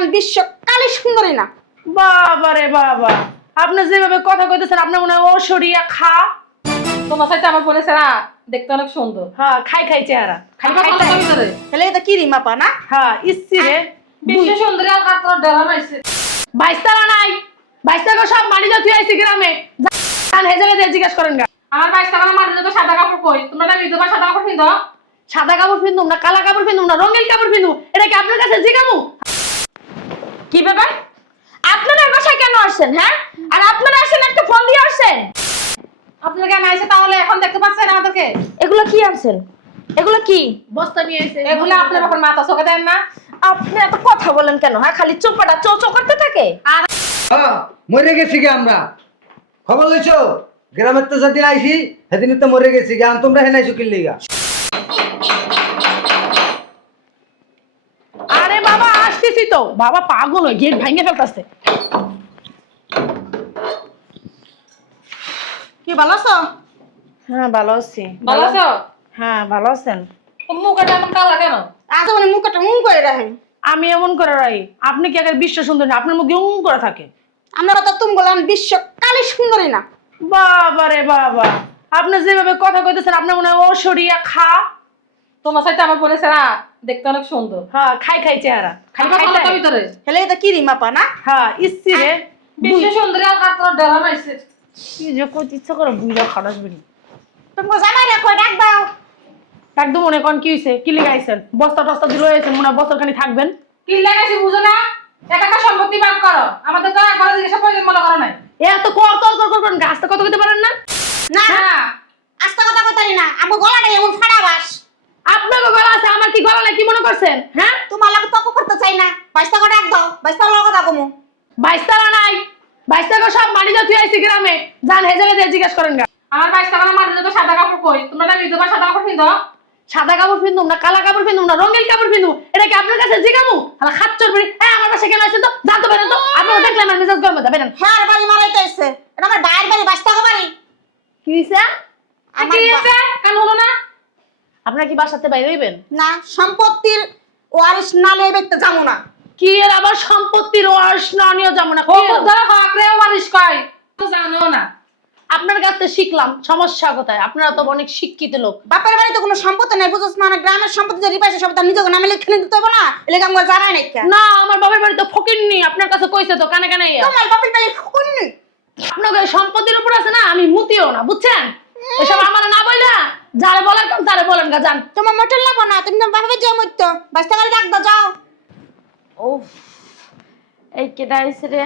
বলেন বিশ্ব কালী সুন্দরী না। বাবা রে বাবা, আপনি যেভাবে কথা কইতেছেন আপনার মনে হয় ঐশ্বরিয়া খা। তোমার সাথে আমার বলেছে না দেখতে অনেক সুন্দর। হ্যাঁ, খাই খাই চেহারা, খাই খাই হেলে এটা কি রিমা পা না? হ্যাঁ ইচ্ছি রে। বিশ্ব সুন্দরী আর কাতর ডরা নাইছে। বাইশতলা নাই, বাইশতলা সব মাটি যা তুই আইছি গ্রামে, জান হেজেলে যে জিজ্ঞাসা করেন গা। আমার 22 টাকা মাঝে তো সাদা কাপড় কই, তোমরা না বিধবা সাদা কাপড় পিন্ধো? সাদা কাপড় পিন্ধুম না কালা কাপড় পিন্ধুম না রঙিন কাপড় পিন্ধুম, এটা কি আপনার কাছে জিগামু? কি ব্যাপার? আপনারা এই বাসায় কেন আসছেন? হ্যাঁ, আর আপনারা আসেন একটা ফোন দিয়ে আসছেন। আপনারা কেন আইছে তাহলে এখন দেখতে পাচ্ছেন আমাদেরকে? এগুলো কি আনছেন? এগুলো কি? বস্তা নিয়ে আইছে। এগুলো আপনার এখন মাথা চোখে দেন না? আপনি এত কথা বলেন কেন? হ্যাঁ, খালি চোপাটা চো করতে থাকে। মরে গেছি গে আমরা। খবর লইছো? গ্রামের তো যেদিন আইছি সেদিন তো মরে গেছি গে। তোমরা হেন আইছো কিনলে গা? আরে বাবা আসতেছি তো। বাবা পাগল হয়ে গেট ভাঙে ফেলতাছে। কি ভালো আছো? হ্যাঁ ভালো আছি। ভালো আছো? হ্যাঁ ভালো আছেন? তোমার মুখটা এমন কালা কেন? আজ মানে মুখটা মুখ করে রাখেন। আমি এমন করে রাই, আপনি কি আগে বিশ্ব সুন্দর না? আপনার মুখে করে থাকে। আমরা তো তুমি বলেন বিশ্ব কালী সুন্দরী না। বাবা রে বাবা, আপনি যেভাবে কথা কইতেছেন আপনার মনে হয় ঐশ্বরিয়া খা। তোমার সাথে আমার বলেছে না দেখতে অনেক সুন্দর। হ্যাঁ খাই খাই চেহারা, খাই আমার খাই কথা ভিতরে হেলে এটা কি রিমা পা না? হ্যাঁ ইচ্ছি রে। বিশ্ব সুন্দরী আর কাতর ডরা নাইছে। কি যে কইতে ইচ্ছা করে বুইড়া খারাস বেরি। তুমি জামাই রে কই ডাক দাও। একদম মনে কোন কি হইছে? কি লিখে আইছেন? বস্তা টস্তা দিলে আইছেন মনে হয় বছরখানি থাকবেন। কি লাগাইছি বুঝো না? একা সম্পত্তি ভাগ করো। আমাদের তো একবার জিজ্ঞাসা প্রয়োজন মনে করো নাই। এত কর কর কর কর গাছটা কত কইতে পারেন না? না হ্যাঁ আস্তা কথা কইতারি না। আমগো গলাটা এমন ফাড়া বাস। আপনার গলা আছে, আমার কি গলা নাই? কি মনে করছেন? হ্যাঁ তোমার লাগে তক করতে চাই না। 22 টাকা ডাক দাও। 22 টাকা কথা কমু। বাইশতলা নাই, বাইশতলা সব মাটি যা তুই আইছি গ্রামে, জান হেজেলে যে জিজ্ঞাসা করেন গা। আমার 22 টাকা মাঝে তো সাদা কাপড় কই, তোমরা না বিধবা সাদা কাপড় পিন্ধো? সাদা কাপড় পিন্ধুম না কালা কাপড় পিন্ধুম না রঙিন কাপড় পিন্ধুম, এটা কি আপনার কাছে জিগামু? আলা খাচ্চর বেরি। আমার বাসা কেন আসেন তো? জানতে পারেন তো? আপনারা দেখলেন আমার মেজাজ গরম হয়ে যাবে না। হ্যাঁ আর বাড়ি মারাইতে আইছে। এটা আমার বাইরের বাড়ি 22 টাকা বাড়ি। কি হইছে? আমার কি আছে? কেন হলো না? আপনারা কি বাসাতে বাইরে হইবেন? না সম্পত্তির ওয়ারিশ না লয়ে বেতে যামু না। কি এর আবার সম্পত্তির ওয়ারিশ না নিয়ে যাবো না? ও ধরো হকরে ওয়ারিশ কয়। তো জানো না। আপনার কাছ থেকে শিখলাম সমস্যা কোথায়। আপনারা তো অনেক শিক্ষিত লোক। বাপের বাড়ি তো কোনো সম্পত্তি নাই বুঝছ না। গ্রামের সম্পত্তি যে রিপাইছে সব তার নিজের নামে লিখে দিতে হবে না। এলাকা আমরা জানাই নাই কেন? না আমার বাবার বাড়ি তো ফকিরনি, আপনার কাছে কইছে তো কানে কানে ইয়া। তোমার বাপের বাড়ি ফুকুননি। আপনাদের সম্পত্তির উপর আছে না, আমি মুতিও না বুঝছেন। এসব আমার না বইলা যারে বলার কাম তারে বলেন গা জান। তোমার মোটর লাগবো না। তুমি তোমার বাপের জয় মরতো 22 টাকা ডাক দাও যাও। উফ, এই কেডা আইছে রে?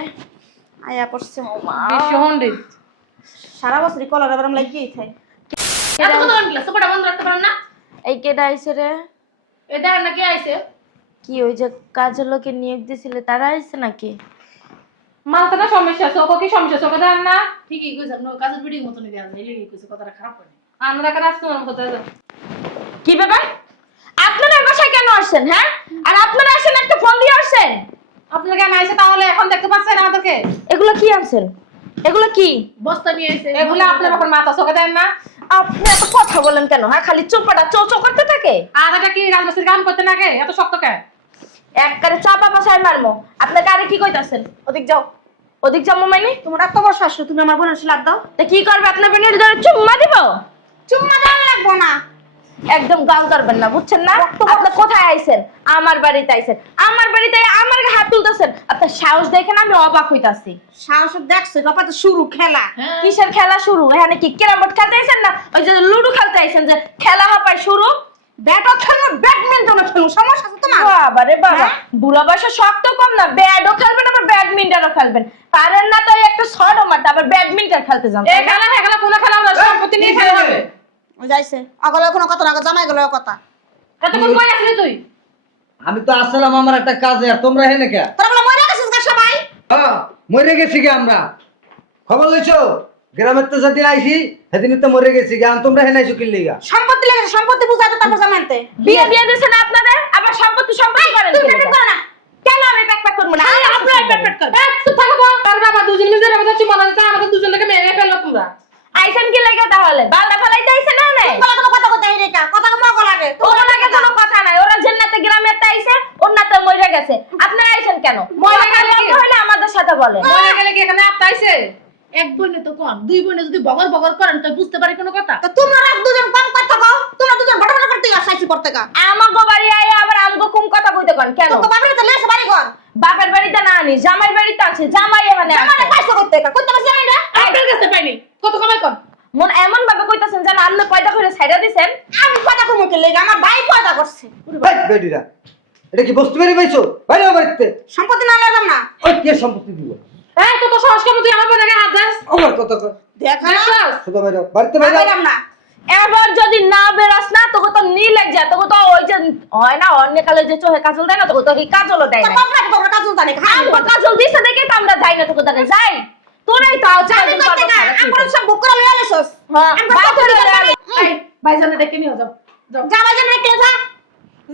আয়া পড়ছে। বিশ্ব পণ্ডিত। সারা বছরই কলার আবার আমরা লাগিয়েই খাই। এত কথা বলেন কি? সুপারটা বন্ধ রাখতে পারেন না? এই কেডা আইছে রে? এটা নাকি আইছে? কি ওই যে কাজের লোকে নিয়োগ দিছিলে তারা আইছে নাকি? মাথা না সমস্যা আছে, ওকে কি সমস্যা আছে? ওকে দেন না? ঠিকই কইছে, আপনি কাজের ভিডিও মতন দেয়া যায়। এই কইছে কথাটা খারাপ করে। আমরা কাজ তোমার মতো দেন। কি ব্যাপার? আপনারা এই বাসায় কেন আসছেন? হ্যাঁ, আর আপনারা আসেন একটা ফোন দিয়ে আসছেন। আপনারা কেন আইছে তাহলে এখন দেখতে পাচ্ছেন আমাদেরকে? এগুলো কি আনছেন? এগুলো কি? বস্তা নিয়ে আইছে। এগুলো আপনার এখন মাথা চোখে দেন না? আপনি এত কথা বলেন কেন? হ্যাঁ, খালি চোপাটা চো করতে থাকে। আর এটা কি রাজমিস্ত্রির কাম করতে নাকি? এত শক্ত কেন? একবারে চাপা পাশায় মারমো। আপনাকে আরে কি কইতাছেন? ওদিক যাও, ওদিক যাও মাইনি। তোমার এত বড় শাশু তুমি আমার বোনের সাথে লাগ দাও। তা কি করবে? আপনার বোনের ধরে চুম্মা দিব? চুম্মা দেওয়া লাগবো না। একদম গাল করবেন না, বুঝছেন না? আপনি কোথায় আইছেন? আমার বাড়িতে আইছেন। আমার বাড়িতে আমার গায়ে হাত তুলতেছেন। আপনার সাহস দেখেন আমি অবাক হইতাছি। সাহস দেখছো বাবা তো শুরু খেলা। কিসের খেলা শুরু? এখানে কি ক্যারাম বোর্ড খেলতে আইছেন না ওই যে লুডো খেলতে আইছেন যে খেলা হাপায় শুরু? ব্যাটও খেলবো ব্যাডমিন্টনও খেলবো সমস্যা আছে তোমার? বাবা রে বাবা, হ্যাঁ? বুড়া বয়সে শখ তো কম না। ব্যাটও খেলবেন আবার ব্যাডমিন্টনও খেলবেন। পারেন না তো এই একটা শর্টও মারতে, আবার ব্যাডমিন্টন খেলতে যান। এই খেলা না খেলা কোনো খেলা না, সম্পত্তি নিয়ে খেলা হবে। ওই যাইছে আগলে কোনো কথা না জামাই গেল কথা। কতক্ষণ কই আসলি তুই? আমি তো আসলাম আমার একটা কাজে। আর তোমরা হেনে কে? তোরা বলে মরে গেছিস গা সবাই? মরে গেছি গে আমরা। খবর লইছো? গ্রামের তো যেদিন আইছি সেদিন তো মরে গেছি গে। তোমরা হেনে আইছো কিনলে গা? সম্পত্তি লেগেছে সম্পত্তি বুঝাতে তারপর জামাইতে। বিয়ে দিয়ে দিয়েছেন আপনাদের, আবার সম্পত্তি সম্পত্তি করেন তুই কি পেট লাগা? করে না। কেন আমি প্যাক প্যাক করব না? আপনারা পেট পেট করেন। চুপ থাকো তো। তারপর আমার দুজন মিলে যাবে চুপ মারা দিতে আমাদের দুজনকে মেরে ফেললো তোমরা। আইছেন কি লাগে তাহলে? বালদা ফলাইতে আইছেন না? বলা কোনো কথা কথা হেরে কা কথা মগ লাগে। ওর লাগে কোনো কথা নাই। ওরা জান্নাতে গ্রামে আইছে, ওনাতে মরে গেছে, আপনারা আইছেন কেন? মরে গেলে হলে আমাদের সাথে বলেন। মরে গেলে কি এখানে আত্মাইছে? এক বোনে তো কম, দুই বোনে যদি বগর বগর করেন তো বুঝতে পারি কোনো কথা। তো তোমরা দুজন কম কথা কও, তোমরা দুজন ঘটনা করতে আসাইছি করতে গা। আমাগো বাড়ি আই আবার আমগো কম কথা কইতে কোন কেন? তো বাপের তো লেস বাড়ি ঘর, বাপের বাড়িতে না আনি, জামাই বাড়িতে আছে, জামাই এখানে আমারে আছে। পাইছো করতে গা, কইতে পারছি আমি না। আপনার কাছে পাইনি, কত কমাই কর। মন এমন ভাবে কইতাছেন যেন আপনি পয়দা করে ছাইড়া দিছেন। আমি কথা কমু কে লাগা, আমার ভাই পয়দা করছে। ভাই বেডিরা, এটা কি বস্তু বেরি পাইছো? বাইরে বাড়িতে সম্পত্তি না লাগাম না। ওই কে সম্পত্তি দিব? এই তো তো সাহস কেমন তুই আমার বোনের গায়ে হাত দাস? আমার কথা কয় দেখা না দেখছস? শুধু বাইরে বাড়িতে বাইরে লাগাম না। এবার যদি না বেরাস না তোকে তো নি লাগ যায়, তোকে তো ওই যে হয় না অন্য কালে যে চোখে কাজল দেয় না, তোকে তো এই কাজলও দেয় তোর না। বাপ না তোর কাজল জানে খাই। আমগো কাজল দিছে দেখে তো আমরা যাই না, তোকে তাকে যাই তোরাই তাও আমি করতে গা, আমার সব বুক করে লইয়া লেছস। হ্যাঁ আমি বাইরে কথা লইয়া বলতে আলে। এই ভাইজানে ডেকে নিয়ে যাও, যাও। যা বাজে রেখে যা।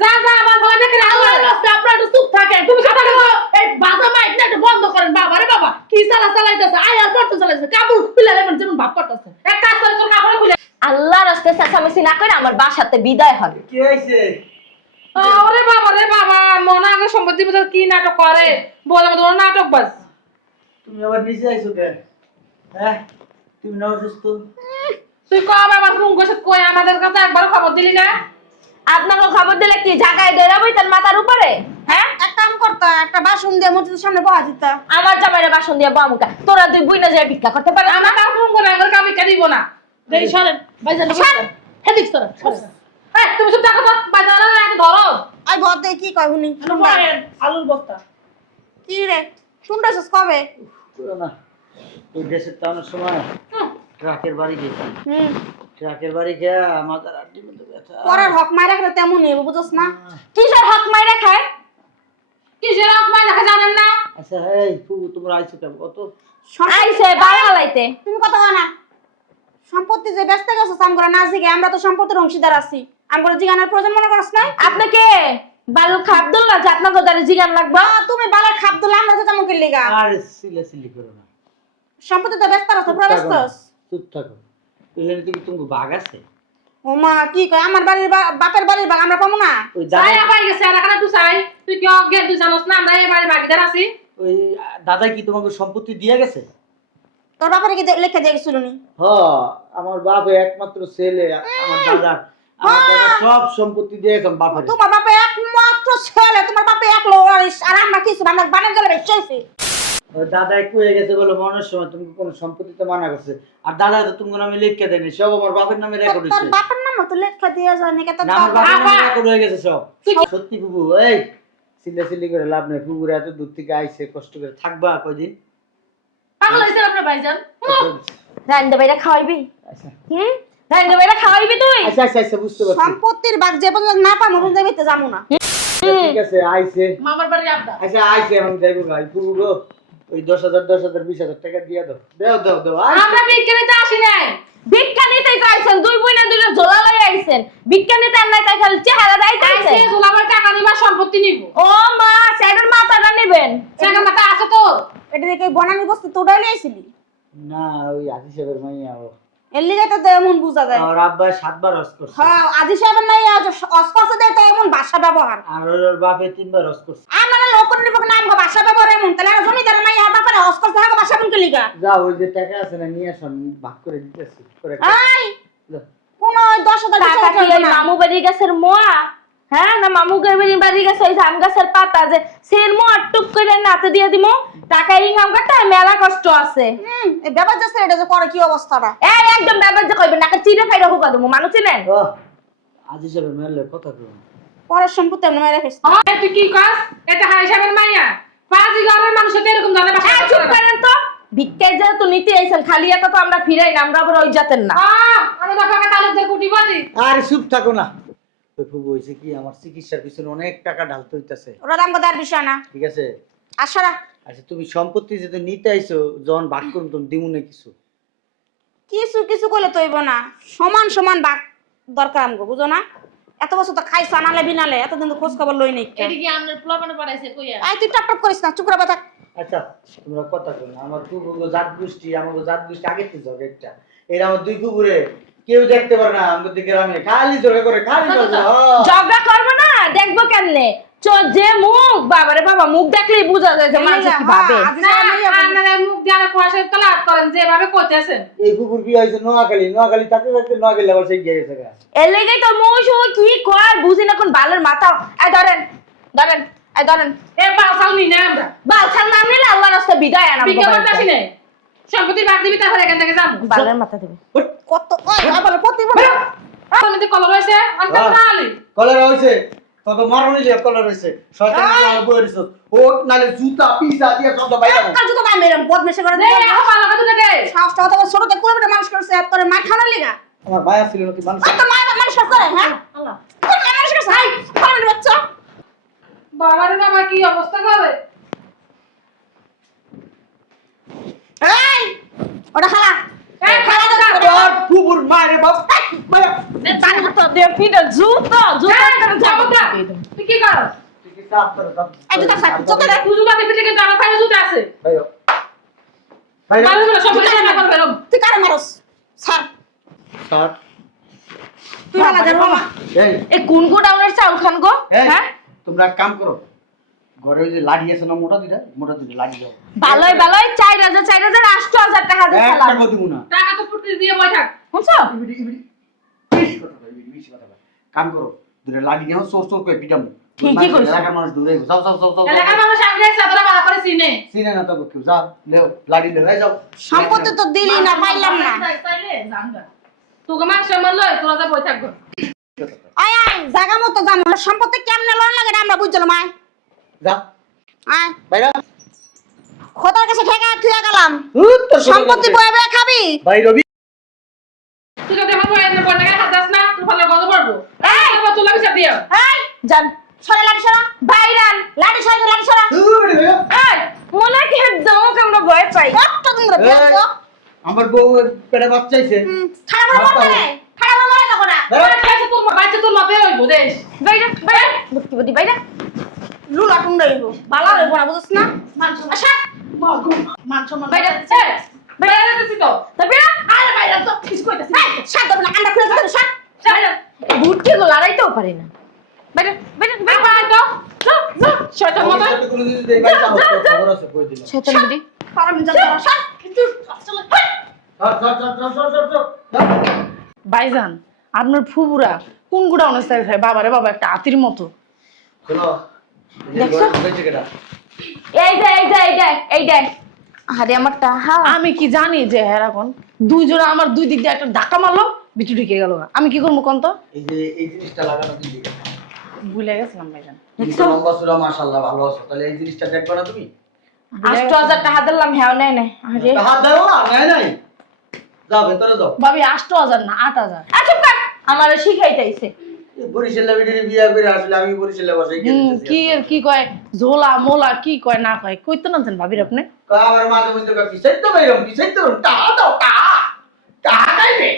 যা যা আমার বলে দেখে আল্লাহর রাস্তে আপনারা একটু চুপ থাকেন। তুমি কথা বলো, এই বাজা মাইক না একটু বন্ধ করেন। বাবা রে বাবা, কি চালাইতেছে, আয়ার করতে চালাইতেছে, কাপড় খুলে লেবেন যেমন ভাব করতেছে। এক কাজ করে তোর কাপড় খুলে। আল্লাহর রাস্তে চেঁচামেচি না করে আমার বাসাতে বিদায় হন। কি হইছে? ওরে বাবা রে বাবা, মনে আগে সম্পত্তি বুঝার কি নাটক করে, বলে মতো নাটক বাজ। তুমি আবার নিচে আইছো কেন? হ্যাঁ, তুমি না অসুস্থ? তুই কম আমার ফোন করছিস কই, আমাদের কাছে একবার খবর দিলি না? আপনাকে খবর দিলে কি জায়গায় ধরে বইতেন মাথার উপরে? হ্যাঁ এক কাম করতা, একটা বাসন দিয়ে মসজিদের সামনে বহা দিতা। আমার জামাইরে বাসন দিয়ে বামুকা, তোরা দুই বুইনা যায় ভিক্ষা করতে পারে না? আমার কাছে ফোন করে আমার কাছে ভিক্ষা দিব না। দেই সরেন, ভাইজানে বসেন। হেদিক সরেন, সরেন। এই তুমি চুপ থাকো তো, বাজারে এত ধরো। আই বদে কি কয় হুনি? আলু পড়েন, আলুর বস্তা। কি রে? শুনতেছস কবে? করো না। ওই দেশের টানার সময় ট্রাকের বাড়ি গেছি। ট্রাকের বাড়ি গিয়ে মাথার আড্ডির মধ্যে ব্যথা। পরের হক মাইরা করে তেমনই বুঝছস না? কিসের হক মাইরা খায়? কিসের অপমান দেখা জানেন না? আচ্ছা, এই ফুবু তোমরা আইছো কেন? কত আইছে বাঙালাইতে। তুমি কথা কয় না। সম্পত্তি যে ব্যস্ত গেছস আমগরা না জিগে, আমরা তো সম্পত্তির অংশীদার আছি। আমগরা জিগানোর প্রয়োজন মনে করছ না? আপনাকে বালু খাবদুল না যে আপনাকে দাঁড়িয়ে জিগান লাগবে? তুমি বালার খাপ দিলে আমরা তো তেমন কিল লিগা। আর সিলি করো না। সম্পত্তি তো ব্যস্ত আছো, পুরো ব্যস্তস। চুপ থাকো। এখানে তুমি ভাগ আছে? ও মা কি কয়, আমার বাড়ির বাপের বাড়ির ভাগ আমরা পাবো না? ওই চাই দাদা, আপাই গেছে এলাকাটা তুই চাই। তুই কি অজ্ঞান, তুই জানোস না আমরা এই বাড়ির ভাগিদার আছি? ওই দাদা কি তোমাকে সম্পত্তি দিয়ে গেছে? তোর বাপের কি লেখা দিয়ে গেছিল নি? হ, আমার বাপ একমাত্র ছেলে, আমার দাদা। আমার দাদা সব সম্পত্তি দিয়ে গেছে বাপের। তোমার বাপে একমাত্র ছেলে, তোমার বাপে এক লোয়ারিস, আর আমরা কিছু না, আমরা বানের জলে বেঁচেছি। ওই দাদা একটু হয়ে গেছে বলে মনের সময় তুমি কোনো সম্পত্তিতে মানা করছে। আর দাদা তো তুমি নামে লিখে দেয়নি, সব আমার বাপের নামে রেকর্ড তোর হয়েছে। বাপের নাম তো লেখা দিয়ে যায়নি কে তোর না, আমার বাপের নামে বাবা। রেকর্ড হয়ে গেছে সব। সত্যি ফুবু, এই সিলি করে লাভ নেই। ফুবুরা এত দূর থেকে আইছে, কষ্ট করে থাকবা কয়দিন? পাগল হইছেন আপনার ভাইজান। রান্দা বাইরা খাওয়াইবি? আচ্ছা রান্দা বাইরা খাওয়াইবি তুই? আচ্ছা আচ্ছা আচ্ছা, বুঝতে পারছি। সম্পত্তির ভাগ যে পর্যন্ত না পাবো পর্যন্ত বেঁচে যাবো না। ঠিক আছে, আইছে। মামার বাড়ির আড্ডা। আচ্ছা আইছে, এখন যাইবো ভাই। ফুবু গো, ওই 10,000 20,000 টাকা দিয়ে দাও। দাও আইছে। আমরা বিক্রি নিতে আসি নাই। ভিক্ষা নিতেই তো আইছেন, দুই বুইনা দুইটা ঝোলা লই আইছেন। ভিক্ষা নিতে আর নাই তাই খালি চেহারা দাইতে আইছে আইছেন। গোলামের টাকা নিবা, সম্পত্তি নিব। ও মা, সাইডের মাথাটা নেবেন। সেখান মাথা আছে তোর। এটা দেখে বনানি বস্তু তো উঠাই লিয়েছিলি। না, ওই আজি সাহেবের মাইয়া ও। এর লিগে তো এমন বুঝা যায়। আর আব্বা 7 বার হজ করছে। হ্যাঁ, আজি সাহেবের নাই আজ অস্পষ্ট দেয় তো এমন ভাষা ব্যবহার। আর ওর বাপে 3 বার হজ করছে। আমার লোক নির্ভর নাম গো ভাষা ব্যবহার এমন, তাহলে আর জমিদার নাই আর বাপারে অস্পষ্ট থাকা ভাষা কোন লিগা? যা, ওই যে টাকা আছে না, নিয়ে আসুন, ভাগ করে দিতেছি করে। এই যাও। কোন 10,000 টাকা কি ওই মামু বাড়ি গাছের মোয়া? হ্যাঁ, না মামু বাড়ি গাছে ওই জাম গাছের পাতা যে সের মোয়া টুক করে নাতে দিয়ে দিমু? টাকা ইনকাম করতে মেলা কষ্ট আছে। এই ব্যাপার যাচ্ছে এটা যে করে কি অবস্থাটা। এই একদম ব্যাপার যে কইবেন নাকে চিড়ে ফাইরা হুকা দেবো, মানুষ চিনেন? ও, আজি সাহেবের মেয়ের কথা কই। পরের সম্পত্তি আমি মেরে ফেলছি। এই তুই কি কস? এটা হাই সাহেবের মাইয়া। পাঁচি ঘরের মানুষের তো এরকম ধরনের ভাষা এই চুপ করেন তো। ভিক্ষায় যা তো নিতে আইছেন, খালি একা তো আমরা ফিরাই না, আমরা আবার ওই জাতের না। আমার বাবাকে তালুকদার কুটিবাজি। আরে চুপ থাকো না। ওই ফুবু হইছে কি, আমার চিকিৎসার পিছনে অনেক টাকা ঢালতে হইতাছে। ওরা দাম দেওয়ার বিষয় না। ঠিক আছে? আশারা আচ্ছা, তুমি সম্পত্তি যেহেতু নিতে আইছো, যখন ভাগ করুন তুমি দিমু না কিছু। কিছু কিছু করলে তো হইব না, সমান সমান ভাগ দরকার আমগো, বুঝো না? এত বছর তো খাইছো আনালে বিনালে, এতদিন তো খোঁজ খবর লই নাই। এটি কি আপনার পোলাপানে পাঠাইছে কইয়া? আই তুই টপ টপ করিস না, চুপ করে বাতা। আচ্ছা, তোমরা কথা কই না। আমার ফুবু জাত গোষ্ঠী, আমাকে জাত গোষ্ঠী আগে থেকে যাবে একটা। এরা আমার দুই কুকুরে কেউ দেখতে পারে না, আমাদের গ্রামে খালি জোরে করে খালি জোরে। ঝগড়া করবো না, দেখবো কেমনে? যে মুখ বাবারে বাবা মুখ দেখলেই বোঝা যায় যে মানুষ কি ভাবে আপনারা মুখ দিয়ে আর কুয়াশার তলাপ করেন যেভাবে করতেছেন। এই কুকুর বিয়ে হয়েছে নোয়াখালী থাকতে থাকতে নোয়াখালী আবার সেই গিয়ে গেছে গা। এর লেগেই তো মৌসু কি কয় বুঝি না কোন বালের মাথা ধরেন ধরেন ধরেন এ বাসাল নি না আমরা বালছাল নাম নিলে আল্লাহ রাস্তা বিদায় আনা বিজ্ঞান করতে আসি নাই সম্পত্তির ভাগ দিবি তারপরে এখান থেকে যাবো। বালের মাথা দেবে কত ওই আবার প্রতিবার আপনাদের কলর হয়েছে অন্তত না আলি কলেরা হয়েছে তত মারণি যে কলেরা হয়েছে শয়তান নালে বই দিছ ও নালে জুতা পিসা দিয়ে সব বাইরে কাজ তো কাম মেরম বদমেশে করে দে এখন ভালো কথা দে সাহসটা তো ছোটতে কোলে মানুষ করছে এত করে মার খাওয়ার লিগা আমার ভাই ছিল নাকি মানুষ কত মার মানুষ করে হ্যাঁ আল্লাহ কোন মানুষ করছে হাই খাওয়ার বাচ্চা বাবারে বাবা কি অবস্থা করে এই ওটা খালা এ খালা দাদা আর কুকুর মারে বাপ মারা জুতো দিয়ে ফিটা জুতো জগদা তুই কি করস তুই কি সাফ করে সব এই দুটা সাইড চোখে দেখ তুই জুতা দিবি কিন্তু আমার পায়ে জুতা আছে ভাইও ভাই মানুষ সম্পত্তি না করবে তুই কারে মারস স্যার স্যার তুই ভালো যা বাবা এই এ কোন গোডাউনের চাউল খান গো এই, হ্যাঁ তোমরা এক কাম করো ঘরে ওই যে লাঠি আছে না মোটা দুইটা লাঠি দাও ভালোই 4000 8000 টাকা দিয়ে একটা খেলাম গদি মুনা টাকা তো ফুটে দিয়ে বই থাক বুঝছো কাম করো দুইটা লাঠি নাও সোর করে পিটাম ঠিকই কইছো। এলাকার মানুষ দূরে যাও যাও যাও যাও এলাকার মানুষ আগে সাদরা বাড়া করে চিনে চিনে না তো কেউ যাও লেও লাঠি লেও এই যাও সম্পত্তি তো দিলি না পাইলাম না তাইলে জানগা তোকে মাছ সামান লয় তোরা যা বই থাকবো আয় আয় জায়গা মতো যাম সম্পত্তি কেমনে লোন লাগে আমরা বুঝলাম আয় যা আয় বাইরা খোদার কাছে ঠেকা থুয়া গেলাম তোর সম্পত্তি বয়ে বয়ে খাবি ভাই রবি তুই যদি আমার বই এনে বন্ডা হাত দাস না তুই ভালো গজ পড়বো এই বাবা তুলা বিচার দিও এই জান সরে লাঠি সরা বাইরান লাঠি সরা লাঠি সরা এই মনে কি দাও আমরা ভয় পাই কত দিন ধরে ব্যস্ত আমার বউ পেটে বাচ্চা চাইছে খারাপ মরতে নে খারাপ মরে যাবো না বাচ্চা তোর মাপে হইবো দেশ বাইরা বুদ্ধি বুদ্ধি বাইরা লুলা টুন্ডা হইব বালা হইব না বুঝছ না আচ্ছা বাইরে বাইরে দিছি তো তবে আরে বাইরে তো কিছু কইতাছ না শাট দাও না আন্ডা খুলে দাও শাট বাইরে বুদ্ধি গো লড়াইতেও পারি না বাইরা বাইরা বাইরে তো যা শয়তান মত কোনো দিন দেই ভাই খবর আছে কই দিলাম শয়তান বুদ্ধি খারাপ মিজাজ শাট কিছু চলে ভাইজান আপনার ফুবুরা কোন গোডাউনের সাইড খায় বাবারে বাবা একটা হাতির মতো শোনো দেখছো? এই যে আরে আমার টাহা আমি কি জানি যে হ্যাঁ এখন দুইজনে আমার দুই দিক দিয়ে একটা ধাক্কা মারলো বিটু ঢুকে গেল আমি কি করবো কোন তো এই যে এই জিনিসটা লাগানো দিলি ভুলে গেছিলাম ভাইজান তুমি তো লম্বা সুরা মাশাআল্লাহ ভালো আছো তাহলে এই জিনিসটা দেখবা না তুমি 8000 টাকা দিলাম হ্যাঁ নাই নাই আরে হাত দাও না নাই নাই যাও ভেতরে যাও ভাবি 8000 না 8000 আচ্ছা কাট আমারে শিখাইতাইছে এই বরিশালে বিটির বিয়া করে আসলে আমি বরিশালে বসে কি কয় ঝোলা মোলা কি কয় না কয় কইতে না জান ভাবির আপনি আমার মাঝে মধ্যে পিছাইতে বাইরম টা দাও টা টা খাইবে